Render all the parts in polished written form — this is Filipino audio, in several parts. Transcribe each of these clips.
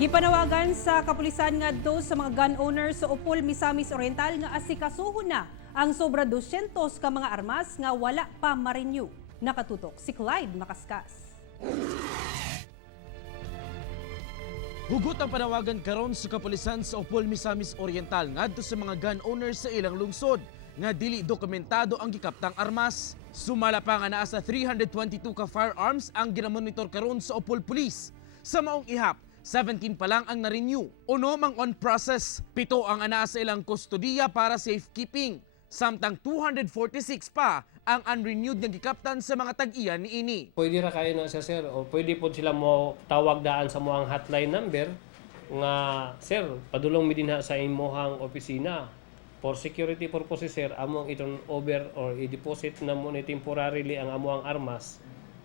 Gipanawagan sa kapulisan ngadto sa mga gun owners sa Upol, Misamis Oriental nga asikasuhon na ang sobra 200 ka mga armas nga wala pa ma-renew. Nakatutok si Clyde Makaskas. Hugot ang panawagan karon sa kapulisan sa Upol, Misamis Oriental ngadto sa mga gun owners sa ilang lungsod nga dili dokumentado ang gikaptang armas. Sumala pa nga naa sa 322 ka firearms ang ginamonitor karon sa Upol Police. Sa maong ihap, 17 pa lang ang na-renew. Uno mang on process, 7 ang anaa sa ilang kustodiya para safekeeping. Samtang 246 pa ang unrenewed nga gikaptan sa mga tag-iyan niini. Pwede ra kayo na siya, sir, o pwede po sila mo tawag daan sa moang hotline number nga, sir, padulong mi dinha sa imohang opisina. For security purposes, sir, among itong over or i-deposit na mo ni temporarily ang amuang armas.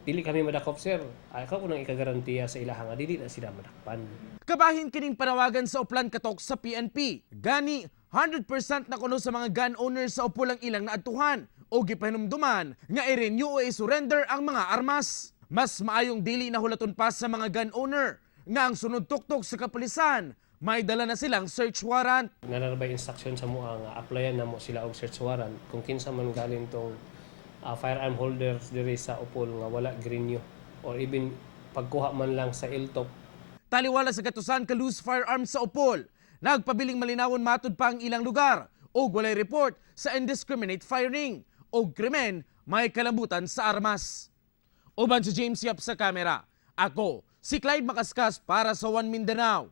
Dili kami madakop, sir. Ay ka ko nang ikagarantiya sa ilaha nga dili na sila madakpan. Kabahin kining panawagan sa Uplan katok sa PNP. Gani, 100% na kuno sa mga gun owners sa Upol ang ilang naadtuhan o gipahinumduman nga i-renew o i-surrender ang mga armas. Mas maayong dili na hulaton pa sa mga gun owner nga ang sunod tuktok sa kapulisan, may dala na silang search warrant. Nanarabay instruction sa mo nga applyan na mo sila og search warrant kung kinsa man galing tong firearm holders diri sa Upol nga wala renew or even pagkuha man lang sa iltok. Taliwala sa katusan ka loose firearms sa Upol, nagpabiling malinawon matud pa ang ilang lugar o walay report sa indiscriminate firing o krimen may kalambutan sa armas. Uban si James Yap sa kamera, ako si Clyde Makaskas para sa One Mindanao.